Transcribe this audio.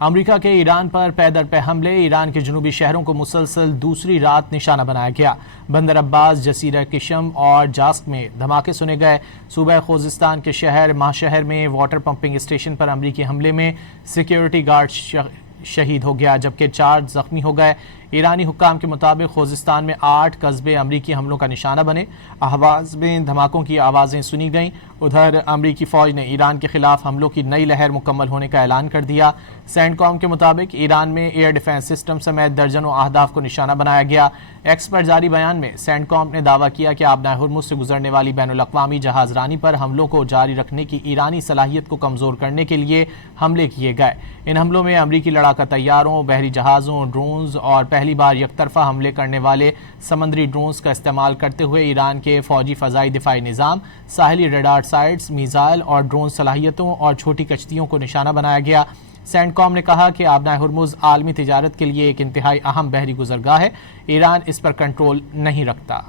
امریکہ کے ایران پر پے در پے حملے، ایران کے جنوبی شہروں کو مسلسل دوسری رات نشانہ بنایا گیا۔ بندر عباس، جزیرہ کشم اور جاسک میں دھماکے سنے گئے۔ صوبہ خوزستان کے شہر ماہشہر میں واٹر پمپنگ اسٹیشن پر امریکی حملے میں سیکیورٹی گارڈ شہید ہو گیا، جبکہ 4 زخمی ہو گئے۔ ایرانی حکام کے مطابق خوزستان میں 8 قصبے امریکی حملوں کا نشانہ بنے۔ اہواز میں دھماکوں کی آوازیں سنی گئیں۔ ادھر امریکی فوج نے ایران کے خلاف حملوں کی نئی لہر مکمل ہونے کا اعلان کر دیا۔ سینٹ کام کے مطابق ایران میں ایئر ڈیفنس سسٹم سمیت درجنوں اہداف کو نشانہ بنایا گیا۔ ایکس پر جاری بیان میں سینٹ کام نے دعویٰ کیا کہ آبنائے ہرمز سے گزرنے والی بین الاقوامی جہاز رانی پر حملوں کو جاری رکھنے کی ایرانی صلاحیت کو کمزور کرنے کے لیے حملے کیے گئے۔ ان حملوں میں امریکی لڑاکا طیاروں، بحری جہازوں، ڈرونز اور پہلی بار یک طرفہ حملے کرنے والے سمندری ڈرونز کا استعمال کرتے ہوئے ایران کے فوجی فضائی دفاعی نظام، ساحلی ریڈار سائٹس، میزائل اور ڈرون صلاحیتوں اور چھوٹی کشتیوں کو نشانہ بنایا گیا۔ سینٹ کام نے کہا کہ آبنائے ہرمز عالمی تجارت کے لیے ایک انتہائی اہم بحری گزرگاہ ہے۔ ایران اس پر کنٹرول نہیں رکھتا۔